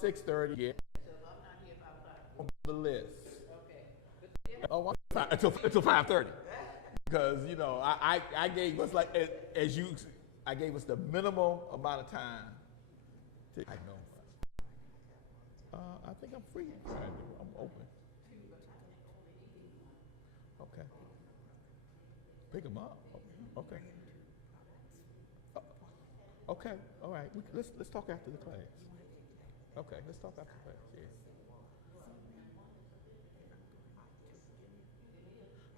6:30. Yeah. So if I'm not here by 5. On the list. Okay. Oh, until 5:30. Because I gave us I gave us the minimum amount of time. I know. I think I'm free. I'm open. Okay. Pick them up. Okay. Okay. All right. Let's talk after the class. Okay. Let's talk after the class. Yeah.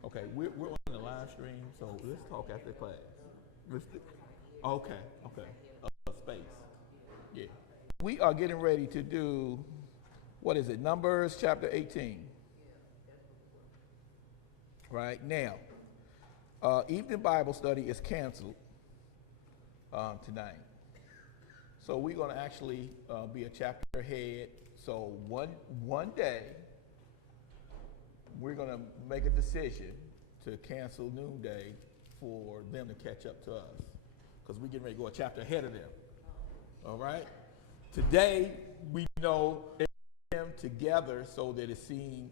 Okay. We're on the live stream, so let's talk after the class. Okay. Space. Yeah. We are getting ready to do, what is it? Numbers chapter 18. Right now, evening Bible study is canceled tonight. So we're going to actually be a chapter ahead. So one day, we're going to make a decision to cancel noonday for them to catch up to us, because we're getting ready to go a chapter ahead of them. All right? Today, we know them together so that it's seen,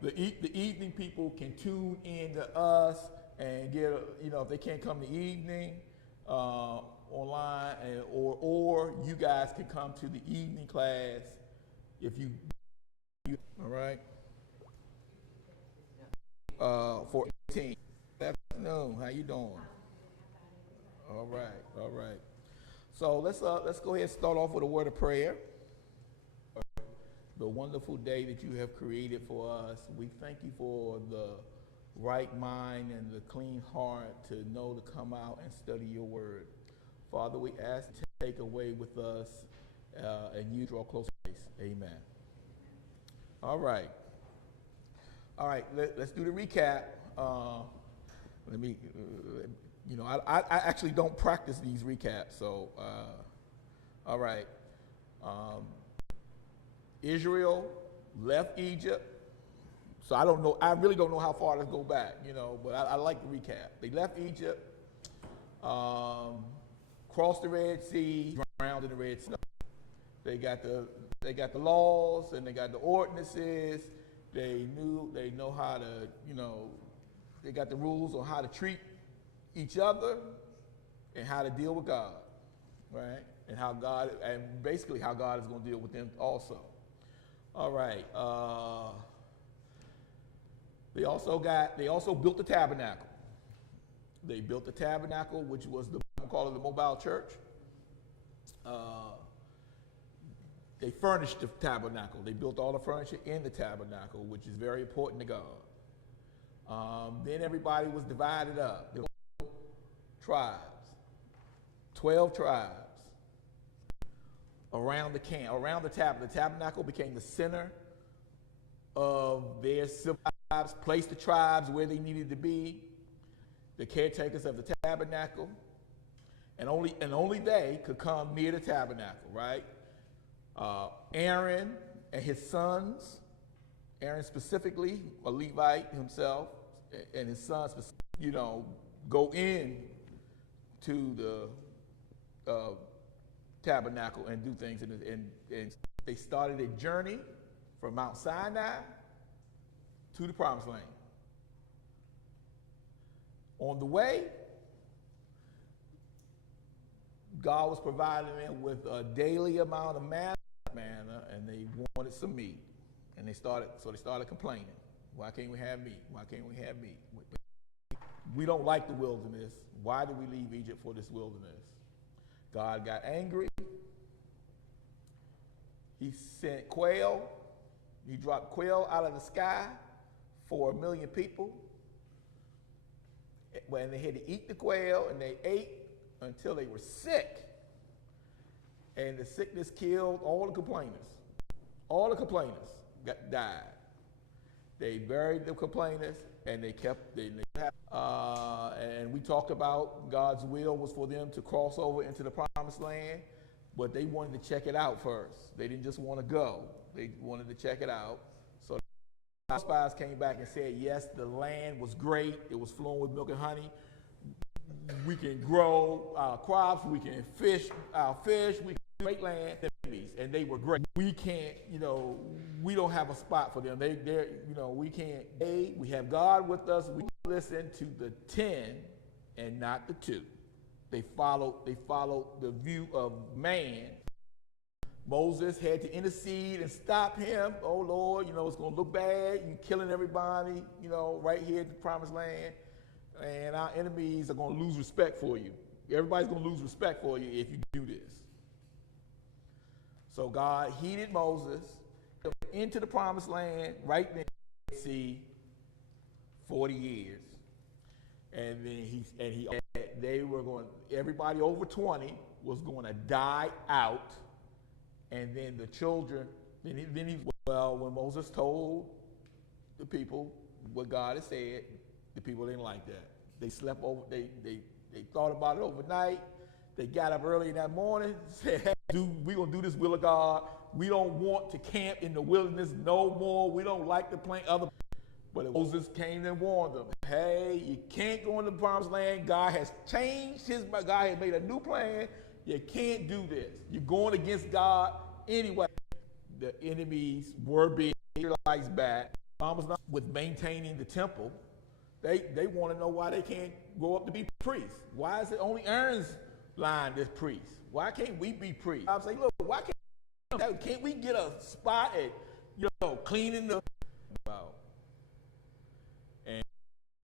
the evening people can tune in to us and get, if they can't come the evening online, or you guys can come to the evening class if you all right. For 18. Good afternoon. How you doing? All right. So let's go ahead and start off with a word of prayer. The wonderful day that you have created for us. We thank you for the right mind and the clean heart to know to come out and study your word. Father, we ask to take away with us and you draw close to us. Amen. All right. Let's do the recap. I actually don't practice these recaps. So, all right. Israel left Egypt. So I don't know. I really don't know how far to go back, but I like the recap. They left Egypt, crossed the Red Sea, drowned in the Red Sea. They got the laws and they got the ordinances. They know how to, they got the rules on how to treat each other and how to deal with God, right? And basically how God is going to deal with them also. All right. They also built the tabernacle. They built the tabernacle, which was we call it the mobile church. They furnished the tabernacle. They built all the furniture in the tabernacle, which is very important to God. Then everybody was divided up. There were 12 tribes around the camp, around the tabernacle. The tabernacle became the center of their civil tribes, placed the tribes where they needed to be, the caretakers of the tabernacle, and only they could come near the tabernacle, right? Aaron and his sons, Aaron specifically, a Levite himself, and his sons, go in to the tabernacle and do things. And they started a journey from Mount Sinai to the Promised Land. On the way, God was providing them with a daily amount of manna, and they wanted some meat. And they started complaining. Why can't we have meat? Why can't we have meat? We don't like the wilderness. Why did we leave Egypt for this wilderness? God got angry. He sent quail. He dropped quail out of the sky for 1 million people. When they had to eat the quail, and they ate until they were sick. And the sickness killed all the complainers. All the complainers died. They buried the complainers, and and we talked about God's will was for them to cross over into the Promised Land, but they wanted to check it out first. They didn't just want to go. They wanted to check it out. So the spies came back and said, yes, the land was great. It was flowing with milk and honey. We can grow our crops. We can fish our fish. We can great land. and they were great. We can't, we don't have a spot for them. They're, we can't. We have God with us. We listen to the 10 and not the 2. They followed the view of man. Moses had to intercede and stop him. Oh Lord, it's going to look bad. You're killing everybody, right here at the promised land. And our enemies are going to lose respect for you. Everybody's going to lose respect for you if you do this. So God heeded Moses into the promised land right there, see, 40 years. And then they were going, everybody over 20 was going to die out. And then the children, when Moses told the people what God had said, the people didn't like that. They slept over, they thought about it overnight. They got up early in that morning, said, hey, we're going to do this will of God. We don't want to camp in the wilderness no more. We don't like to plant other. But Moses came and warned them, hey, you can't go into the promised land. God has changed God has made a new plan. You can't do this. You're going against God anyway. The enemies were being Israelites back. With maintaining the temple, they want to know why they can't go up to be priests. Why is it only Aaron's line that's priest? Why can't we be priests? I'm saying, look, why can't we get a spot at cleaning the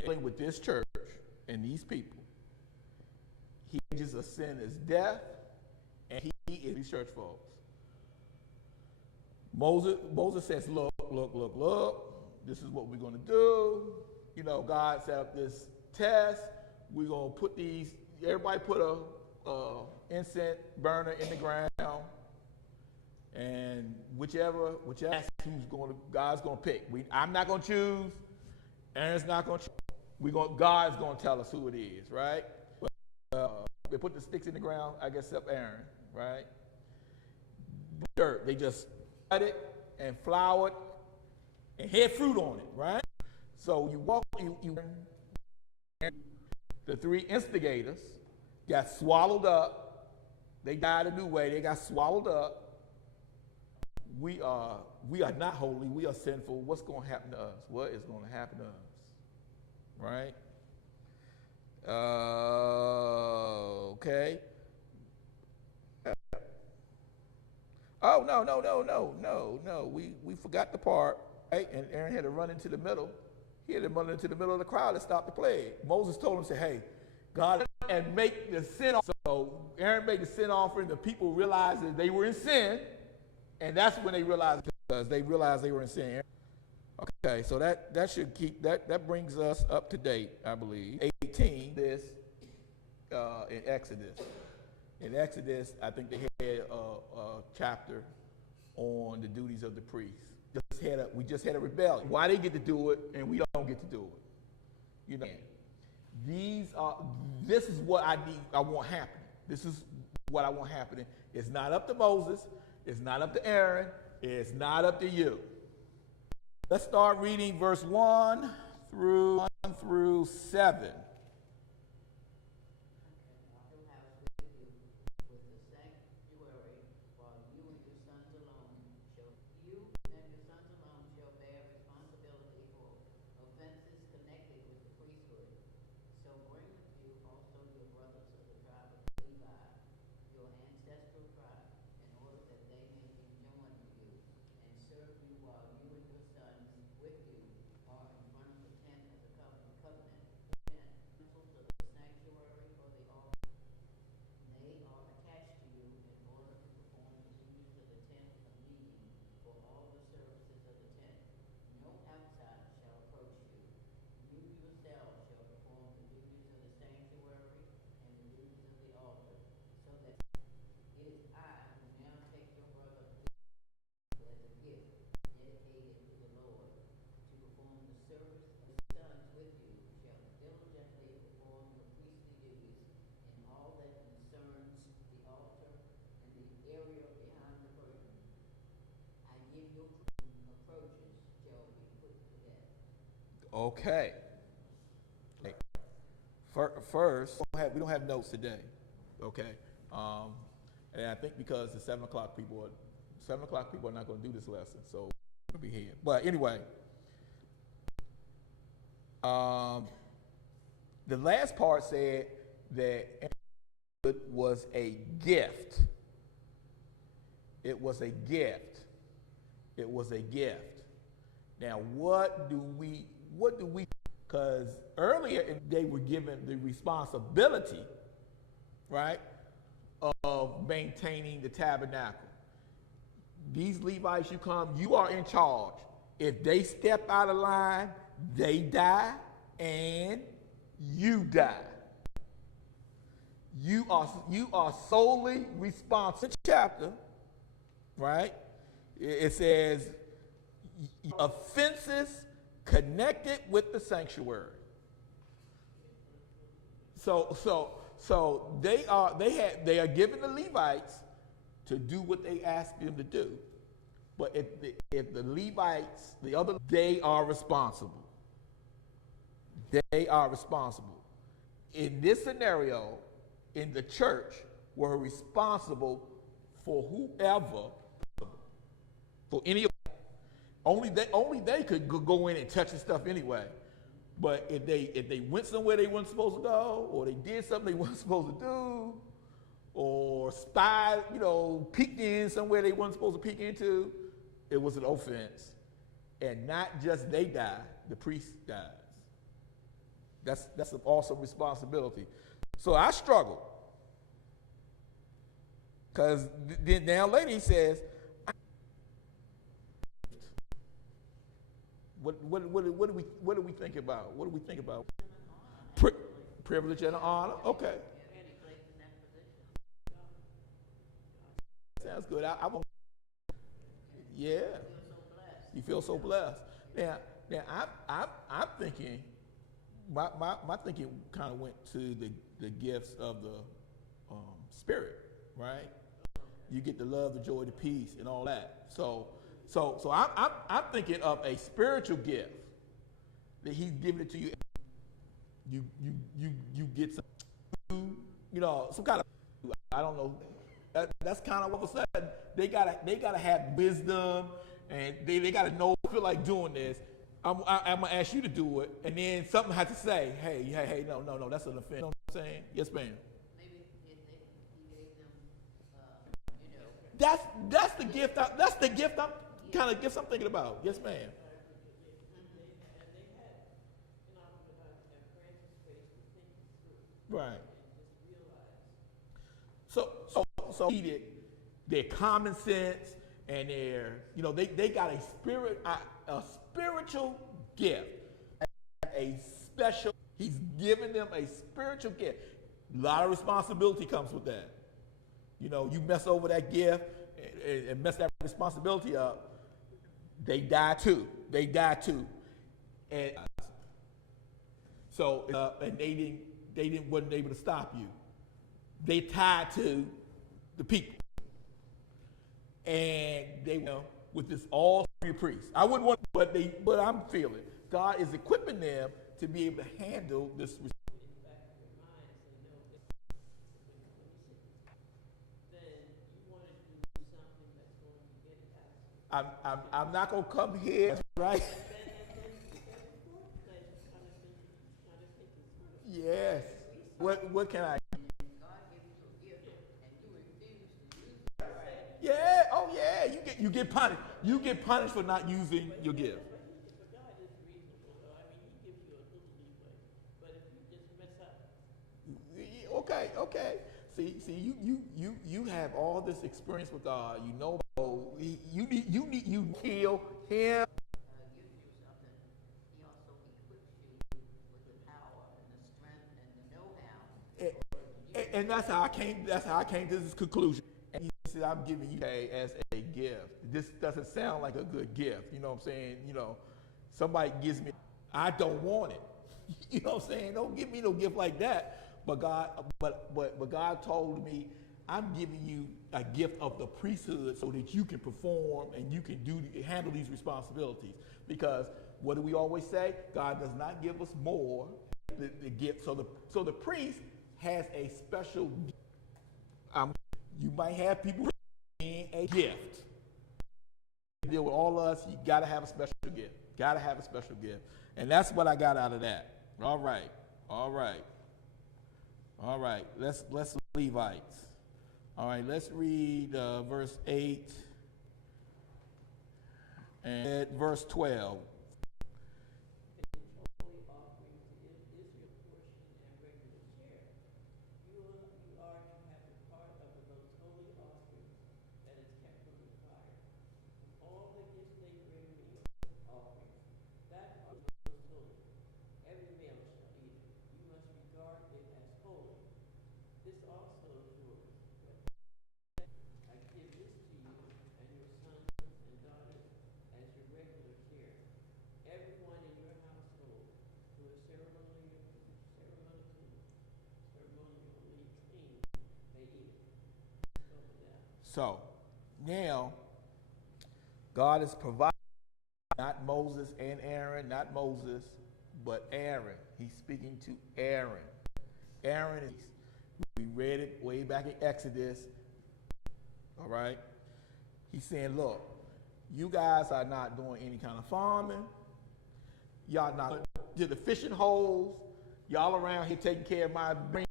and with this church and these people? He just a sin is death, and he is these church folks. Moses says, look, this is what we're going to do. God set up this test. We're going to put everybody put a incense burner in the ground, and whichever God's going to pick. I'm not going to choose. Aaron's not going to choose. God's going to tell us who it is, right? They put the sticks in the ground, I guess, except Aaron, right? Dirt, they just cut it and flour it and had fruit on it, right? So the 3 instigators got swallowed up. They died a new way. They got swallowed up. We are not holy. We are sinful. What's going to happen to us? What is going to happen to us? Right? Okay. Oh, no. We forgot the part, right? And Aaron had to run into the middle. He had to run into the middle of the crowd and stop the plague. Moses told him, say, hey, God, and make the sin offering. So Aaron made the sin offering. The people realized that they were in sin. And that's when they realized, because they realized they were in sin. Okay, so that should keep, that brings us up to date, I believe. 18, this, in Exodus. In Exodus, I think they had a chapter on the duties of the priest. We just had a rebellion. Why they get to do it and we don't get to do it? This is what I want happening. This is what I want happening. It's not up to Moses. It's not up to Aaron. It's not up to you. Let's start reading verse 1 through 7. Okay. First, we don't have notes today. Okay. And I think because it's 7 o'clock, people 7 o'clock people are not going to do this lesson, so we'll be here. But anyway, the last part said that it was a gift. It was a gift. It was a gift. Now, what do we, because earlier they were given the responsibility, right, of maintaining the tabernacle. These Levites, you are in charge. If they step out of line, they die and you die. You are solely responsible. Chapter, right? It says offenses connected with the sanctuary. So they are giving the Levites to do what they asked them to do. But if the Levites, they are responsible. They are responsible. In this scenario, in the church, we're responsible for whoever, for any of them. Only they could go in and touch the stuff anyway. But if they went somewhere they weren't supposed to go, or they did something they weren't supposed to do, or spied, peeked in somewhere they weren't supposed to peek into, it was an offense. And not just they die, the priest dies. That's an awesome responsibility. So I struggled. Because then now later he says, what do we think about? What do we think about? Privilege and honor. Okay. Sounds good. I won't. Yeah. You feel so blessed. Now I'm thinking. My thinking kind of went to the gifts of the Spirit, right? You get the love, the joy, the peace, and all that. So I'm thinking of a spiritual gift that He's giving it to you. You get some kind of, I don't know. That's kind of all of a sudden they gotta have wisdom, and they gotta feel like doing this. I'm gonna ask you to do it, and then something has to say, hey, no, that's an offense. You know what I'm saying? Yes, ma'am. Maybe he gave them, That's the gift. That's the gift. I'm thinking about. Yes, ma'am. Right. So needed their common sense and their, they got a spiritual gift, he's given them a spiritual gift. A lot of responsibility comes with that. You mess over that gift and mess that responsibility up, they die too. And so, and they wasn't able to stop you. They tied to the people. And they with this all priests. I wouldn't want, but I'm feeling God is equipping them to be able to handle this. I'm not gonna come here, right? Yes. What can I? God gives you a gift and you refuse to use it. Yeah. Oh yeah. You get punished. You get punished for not using your gift. But God is reasonable, though. I mean, He gives you a little leeway. But if you just mess up. Okay. See, you have all this experience with God. You heal him. Gives you something. He also equips you with the power and the strength and the know-how. And that's how I came to this conclusion. And he said, I'm giving you as a gift. This doesn't sound like a good gift. You know what I'm saying? Somebody gives me, I don't want it. You know what I'm saying? Don't give me no gift like that. But God told me, I'm giving you a gift of the priesthood so that you can perform and you can handle these responsibilities. Because what do we always say? God does not give us more the gift. So the priest has a special gift. You might have people in a gift. deal with all of us, you got to have a special gift. Got to have a special gift. And that's what I got out of that. All right. All right. All right. Let's Levites. All right, let's read verse 8 and verse 12. Holy offerings is your portion and regular share. You are to have a part of the most holy offering that is kept from the fire. All the gifts they bring me offerings, that are the most holy. Every male shall eat it. You must regard it as holy. This also is yours. I give this to you and your sons and daughters as your regular share. Everyone in your household who is ceremonially clean may eat it. So now God is providing, not Moses and Aaron, not Moses, but Aaron. He's speaking to Aaron. Aaron is, we read it way back in Exodus. All right. He's saying, look, you guys are not doing any kind of farming. Y'all not to the fishing holes. Y'all around here taking care of my brains.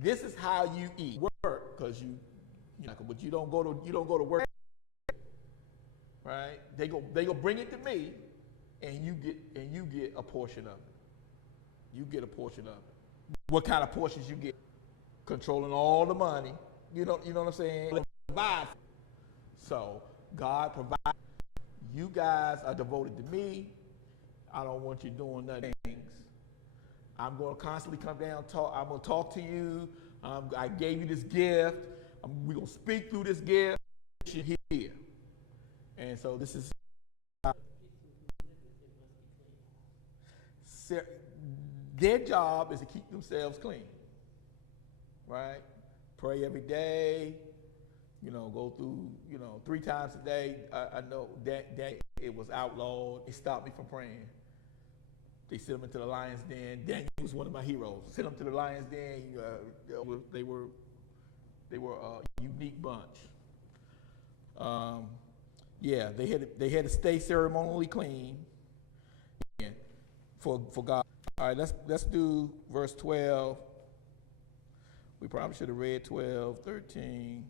This is how you eat. Work, because but you don't go to work. Right? They go bring it to me, and you get a portion of it. You get a portion of it. What kind of portions you get? Controlling all the money. You know what I'm saying? So God provides. You guys are devoted to me. I don't want you doing nothing. I'm going to constantly come down, talk. I'm going to talk to you. I gave you this gift. We're going to speak through this gift. Here. And so this is their job is to keep themselves clean. Right? Pray every day. Go through, 3 times a day. I know that it was outlawed. It stopped me from praying. They sent him into the lion's den. Daniel was one of my heroes. Sent him to the lion's den. They were a unique bunch. They had to stay ceremonially clean for God. All right, let's do verse 12. We probably should have read 12, 13.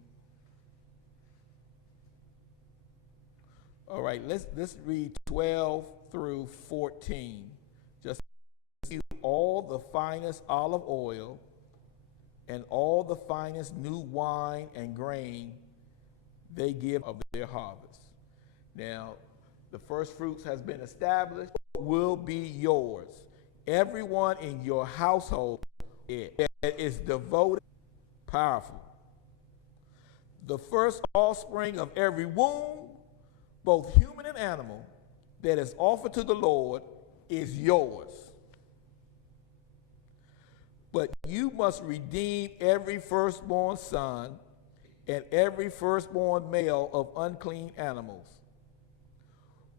All right, let's read 12 through 14. Just all the finest olive oil and all the finest new wine and grain they give of their harvest. Now, the first fruits has been established, will be yours. Everyone in your household that is devoted, powerful. The first offspring of every womb, both human and animal, that is offered to the Lord is yours. But you must redeem every firstborn son and every firstborn male of unclean animals.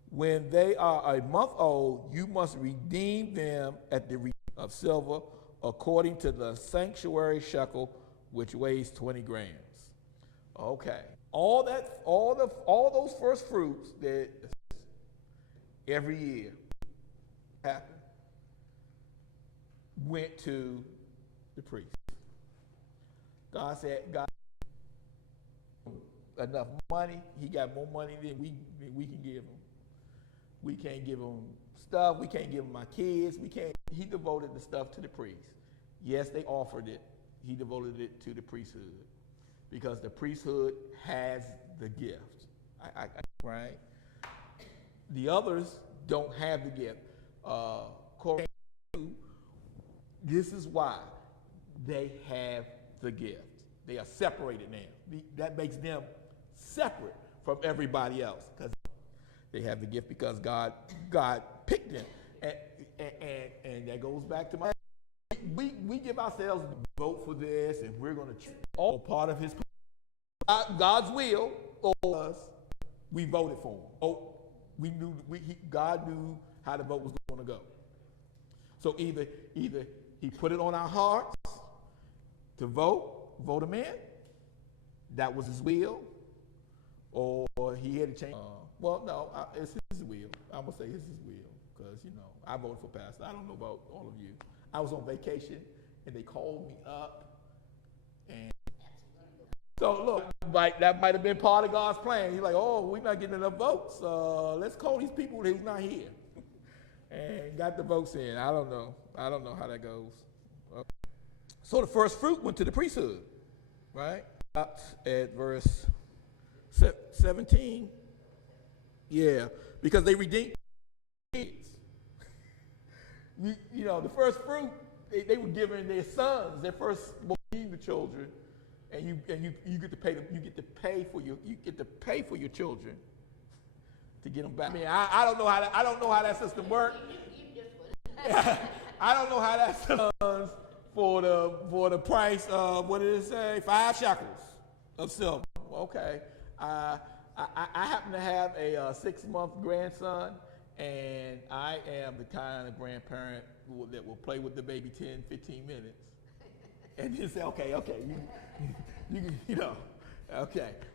When they are a month old, you must redeem them at the rate of silver according to the sanctuary shekel, which weighs 20 grams. Okay. All those first fruits that every year happened went to the priest. God said, God enough money. He got more money than we can give him. We can't give him stuff. We can't give him my kids. We can't. He devoted the stuff to the priest. Yes, they offered it. He devoted it to the priesthood because the priesthood has the gift. Right? The others don't have the gift. This is why they have the gift. They are separated now. That makes them separate from everybody else because they have the gift because God picked them. And that goes back to we give ourselves vote for this and we're going to all part of his God's will over us. We voted for him. God knew how the vote was going to go. So either he put it on our hearts to vote him in. That was his will. or he had to change. Well, no, it's his will. I'm gonna say it's his will, because I voted for pastor. I don't know about all of you. I was on vacation, and they called me up, and so look, that might have been part of God's plan. He's like, oh, we're not getting enough votes. Let's call these people who's not here, and got the votes in. I don't know how that goes. So the first fruit went to the priesthood, right? At verse 17. Yeah, because they redeemed kids. The first fruit, they were giving their sons, their first the children, and you get to pay them. You get to pay for your children to get them back. I mean, I don't know how that system works. I don't know how that system runs for the price of, what did it say, 5 shekels of silver. Okay. I happen to have a 6-month grandson, and I am the kind of grandparent that will play with the baby 10, 15 minutes. And then say, okay, okay.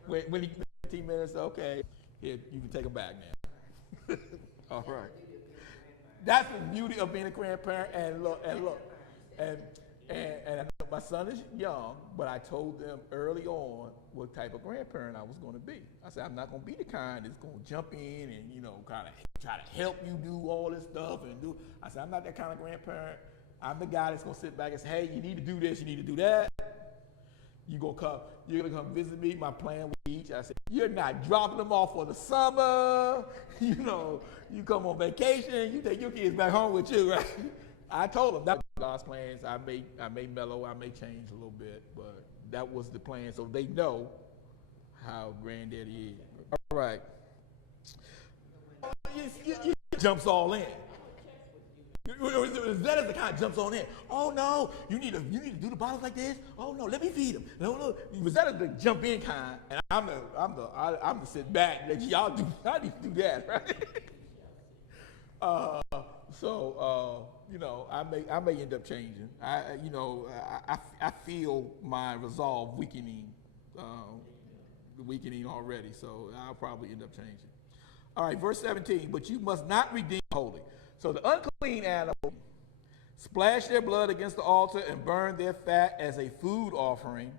When he 15 minutes, okay, here, you can take him back now. All right. That's the beauty of being a grandparent. And look, and my son is young, but I told them early on what type of grandparent I was going to be. I said, I'm not going to be the kind that's going to jump in and, kind of try to help you do all this stuff I said, I'm not that kind of grandparent. I'm the guy that's going to sit back and say, hey, you need to do this, you need to do that. You're going to come visit me, my plan with each. I said, you're not dropping them off for the summer. You come on vacation, you take your kids back home with you, right? I told them that was God's plans. I may mellow, I may change a little bit, but that was the plan, so they know how granddaddy is. All right. You jumps all in. That is the kind of jumps on in. Oh no, you need to do the bottles like this. Oh no, let me feed them. No. That is the jump in kind, and I'm the sit back. Let y'all do. I need to do that, right? I may end up changing. I feel my resolve weakening already, so I'll probably end up changing. All right, verse 17. But you must not redeem holy. So the unclean animal splash their blood against the altar and burn their fat as a food offering,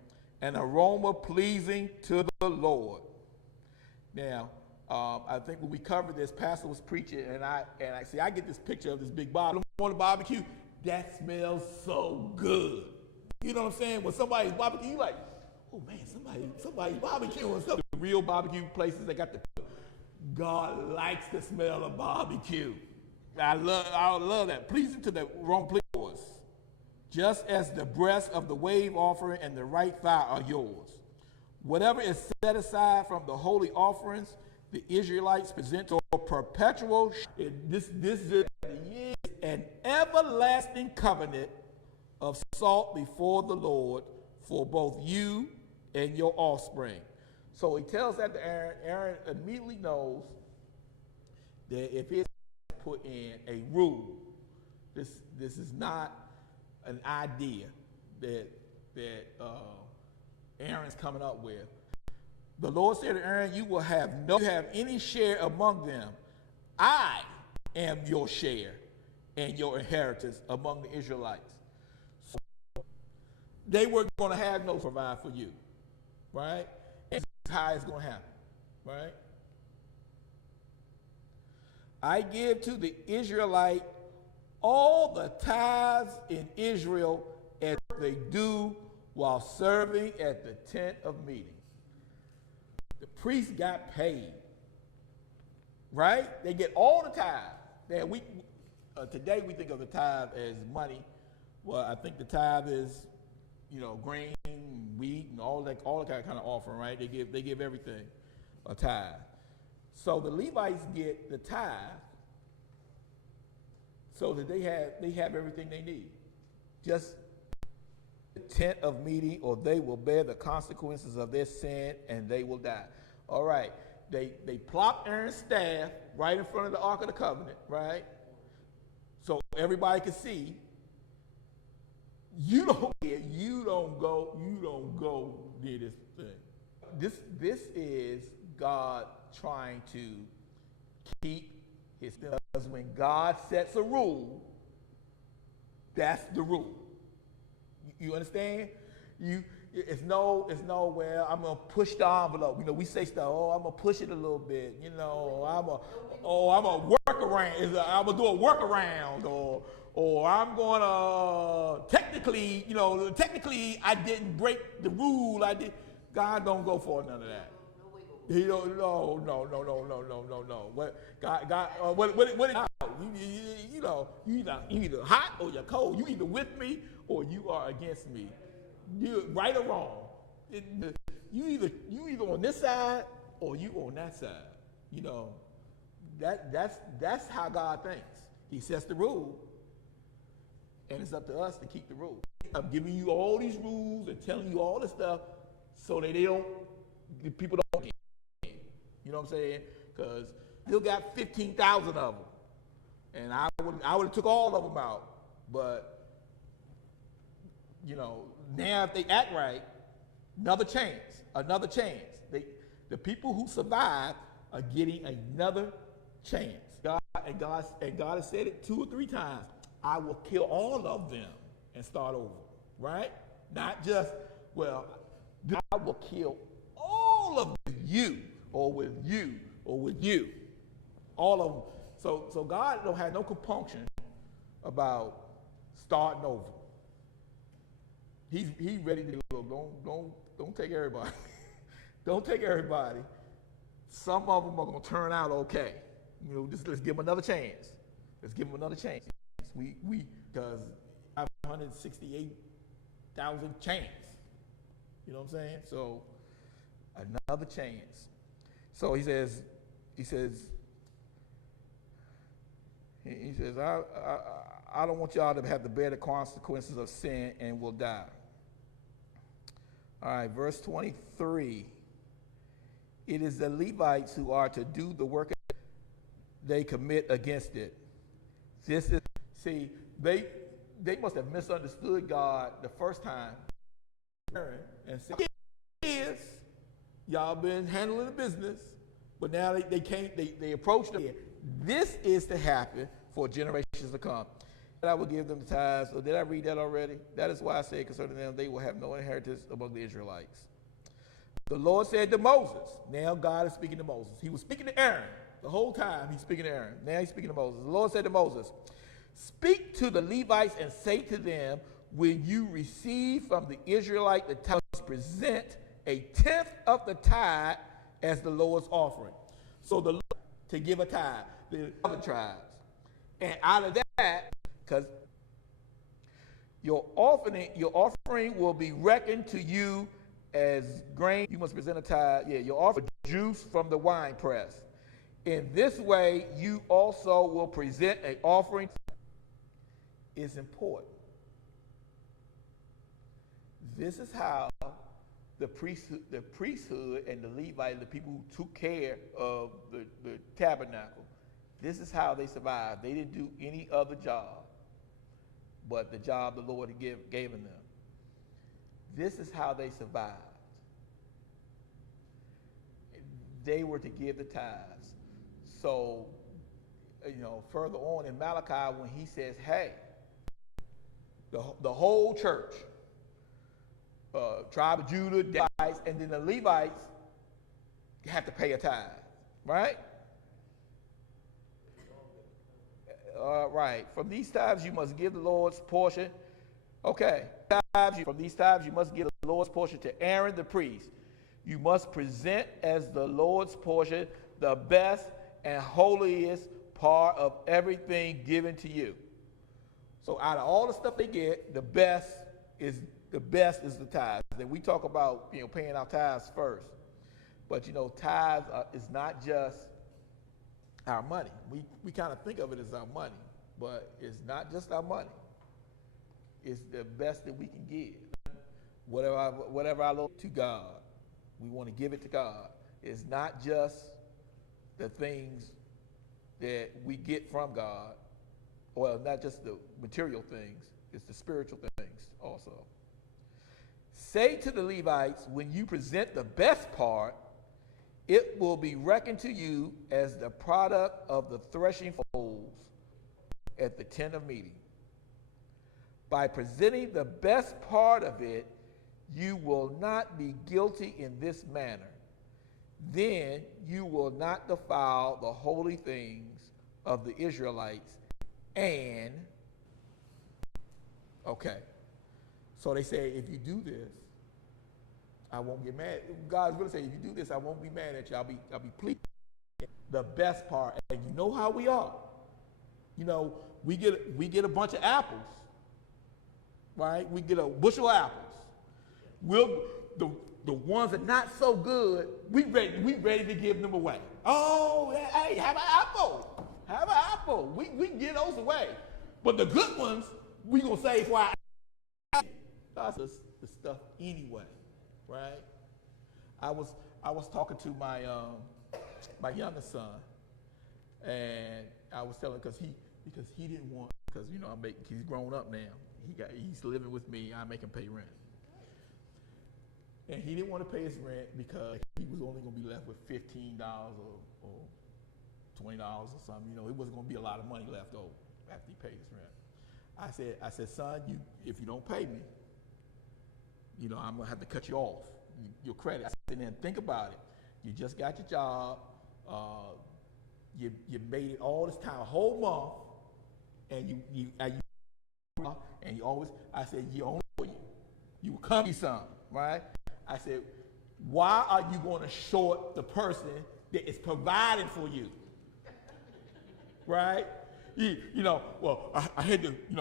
an aroma pleasing to the Lord. Now, I think when we covered this, Pastor was preaching, and I get this picture of this big barbecue on the barbecue. That smells so good. You know what I'm saying? When somebody's barbecue, you like, oh man, somebody's barbecuing stuff. The real barbecue places, they got the. God likes the smell of barbecue. I love that. Pleasing to the wrong pleasers. Just as the breast of the wave offering and the right thigh are yours. Whatever is set aside from the holy offerings, the Israelites present to a perpetual. This is an everlasting covenant of salt before the Lord for both you and your offspring. So he tells that to Aaron. Aaron immediately knows that if his put in a rule, this is not an idea that Aaron's coming up with. The Lord said to Aaron, you will have any share among them. I am your share and your inheritance among the Israelites. So they were going to have no provide for you, right? And that's how it's going to happen, right? I give to the Israelite all the tithes in Israel as they do while serving at the tent of meeting. The priests got paid, right? They get all the tithe. Today we think of the tithe as money. Well, I think the tithe is, grain, wheat, and all that kind of offering, right? They give everything a tithe. So the Levites get the tithe so that they have everything they need. Just the tent of meeting, or they will bear the consequences of their sin and they will die. All right. They plopped Aaron's staff right in front of the Ark of the Covenant, right? So everybody can see. You don't go near this thing. This is God trying to keep his, because when God sets a rule, that's the rule. You understand? It's no well, I'm gonna push the envelope. You know, we say stuff, oh, I'm gonna push it a little bit, you know, I'm a work around, I'm gonna do a workaround, or I'm gonna technically I didn't break the rule. God don't go for none of that. He don't. No. What God? You either hot or you're cold. You either with me or you are against me. You right or wrong. You either on this side or you on that side. You know, that's how God thinks. He sets the rule, and it's up to us to keep the rule. I'm giving you all these rules and telling you all this stuff so that the people don't get. You know what I'm saying? Because still got 15,000 of them, and I would have took all of them out. But you know, now if they act right, another chance. The people who survive are getting another chance. God has said it 2 or 3 times. I will kill all of them and start over. Right? Not just, well, I will kill all of you, or with you, or with you. All of them. So God don't have no compunction about starting over. He's ready to go. Don't take everybody. Don't take everybody. Some of them are gonna turn out okay. You know, just let's give them another chance. Let's give them another chance. We because 568,000 chance. You know what I'm saying? So another chance. So he says, I don't want y'all to have to bear the consequences of sin and will die. All right, verse 23. It is the Levites who are to do the work they commit against it. They must have misunderstood God the first time and said, yes, y'all been handling the business, but now they approach them. This is to happen for generations to come. And I will give them the tithes. Or did I read that already? That is why I say concerning them, they will have no inheritance among the Israelites. The Lord said to Moses, now God is speaking to Moses. He was speaking to Aaron. The whole time he's speaking to Aaron. Now he's speaking to Moses. The Lord said to Moses, speak to the Levites and say to them, when you receive from the Israelite the tithe, present a tenth of the tithe as the Lord's offering. So the Lord to give a tithe, the other tribes. And out of that, because your offering will be reckoned to you as grain. You must present a tithe. Yeah, your offering juice from the wine press. In this way, you also will present an offering. It's important. This is how the priesthood and the Levite, the people who took care of the tabernacle, this is how they survived. They didn't do any other job but the job the Lord had given them. This is how they survived. They were to give the tithes. So, further on in Malachi, when he says, hey, the whole church, tribe of Judah, Levites, and then the Levites have to pay a tithe, right? Right. From these tithes you must give the Lord's portion. Okay. From these tithes you must give the Lord's portion to Aaron the priest. You must present as the Lord's portion the best and holiest part of everything given to you. So out of all the stuff they get, the best is the tithes. Then we talk about paying our tithes first, but tithes is not just our money. We kind of think of it as our money, but it's not just our money. It's the best that we can give. Whatever I look to God, we want to give it to God. It's not just the things that we get from God, well, not just the material things, it's the spiritual things also. Say to the Levites, when you present the best part, it will be reckoned to you as the product of the threshing floors at the tent of meeting. By presenting the best part of it, you will not be guilty in this manner. Then you will not defile the holy things of the Israelites. And, okay, so they say, if you do this, I won't get mad. God's really saying, if you do this, I won't be mad at you. I'll be pleased. The best part, and you know how we are. You know, we get a bunch of apples, right? We get a bushel of apples. The ones that are not so good, we ready to give them away. Oh, hey, have an apple. Have an apple. We can get those away. But the good ones, we gonna save for our the stuff anyway, right? I was talking to my my youngest son, and I was telling because he didn't want, because you know he's grown up now. He's living with me. I make him pay rent. And he didn't want to pay his rent because he was only going to be left with $15 or $20 or something. You know, it wasn't going to be a lot of money left over after he paid his rent. I said, son, if you don't pay me, you know, I'm going to have to cut you off your credit. I said, then think about it. You just got your job. You made it all this time, a whole month, and you always. I said, you only for you. You will come me some, right? I said, why are you going to short the person that is providing for you? Right? You know, well, I had to, you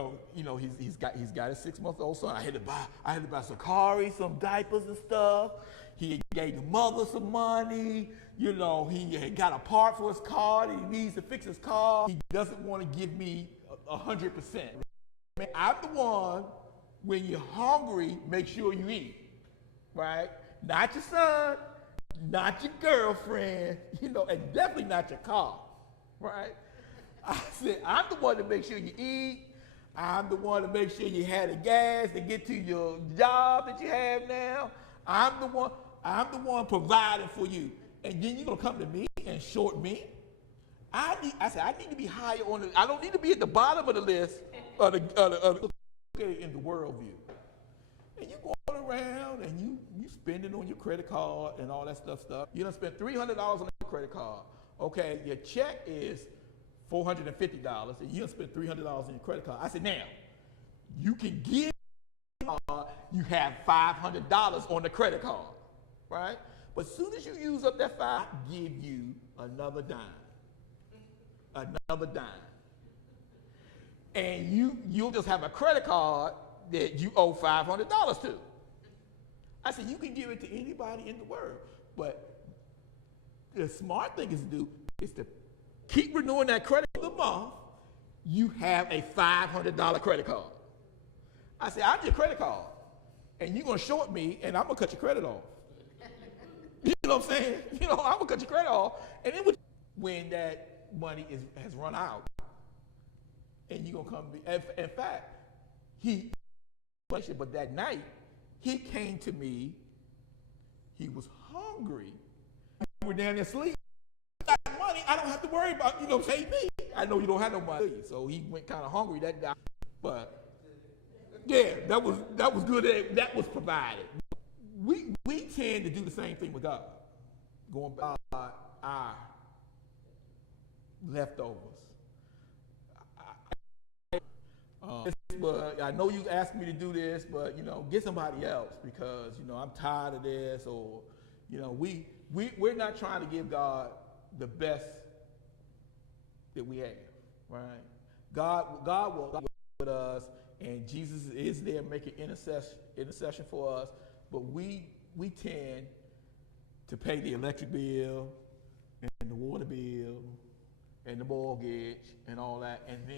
know, he's got a 6-month-old son. I had to buy Sakari, some diapers and stuff. He gave the mother some money. You know, he had got a part for his car that he needs to fix his car. He doesn't want to give me 100%. I'm the one, when you're hungry, make sure you eat. Right? Not your son, not your girlfriend, you know, and definitely not your car. Right? I said, I'm the one to make sure you eat. I'm the one to make sure you had the gas to get to your job that you have now. I'm the one providing for you. And then you're gonna come to me and short me? I need to be higher on the, I don't need to be at the bottom of the list of in the world view. And you going around and you spending on your credit card and all that stuff. You done spent $300 on your credit card. Okay, your check is $450, and you done spent $300 on your credit card. I said, now, you can give, you have $500 on the credit card, right? But as soon as you use up that I give you another dime. Another dime. And you'll just have a credit card that you owe $500 to. I said, you can give it to anybody in the world. But the smart thing is to do is to keep renewing that credit for the month. You have a $500 credit card. I said, I'm your credit card. And you're going to short me, and I'm going to cut your credit off. You know what I'm saying? You know, I'm going to cut your credit off. And then when that money has run out, and you're going to come be, in fact, but that night, he came to me, he was hungry. We're down there asleep. I got money, I don't have to worry about, pay me. I know you don't have no money. So he went kind of hungry that day. But yeah, that was good. That was provided. We tend to do the same thing with God. Going back our leftovers. But I know you asked me to do this, but get somebody else because I'm tired of this, or we're not trying to give God the best that we have, right? God will work with us, and Jesus is there making intercession for us, but we tend to pay the electric bill and the water bill and the mortgage and all that, and then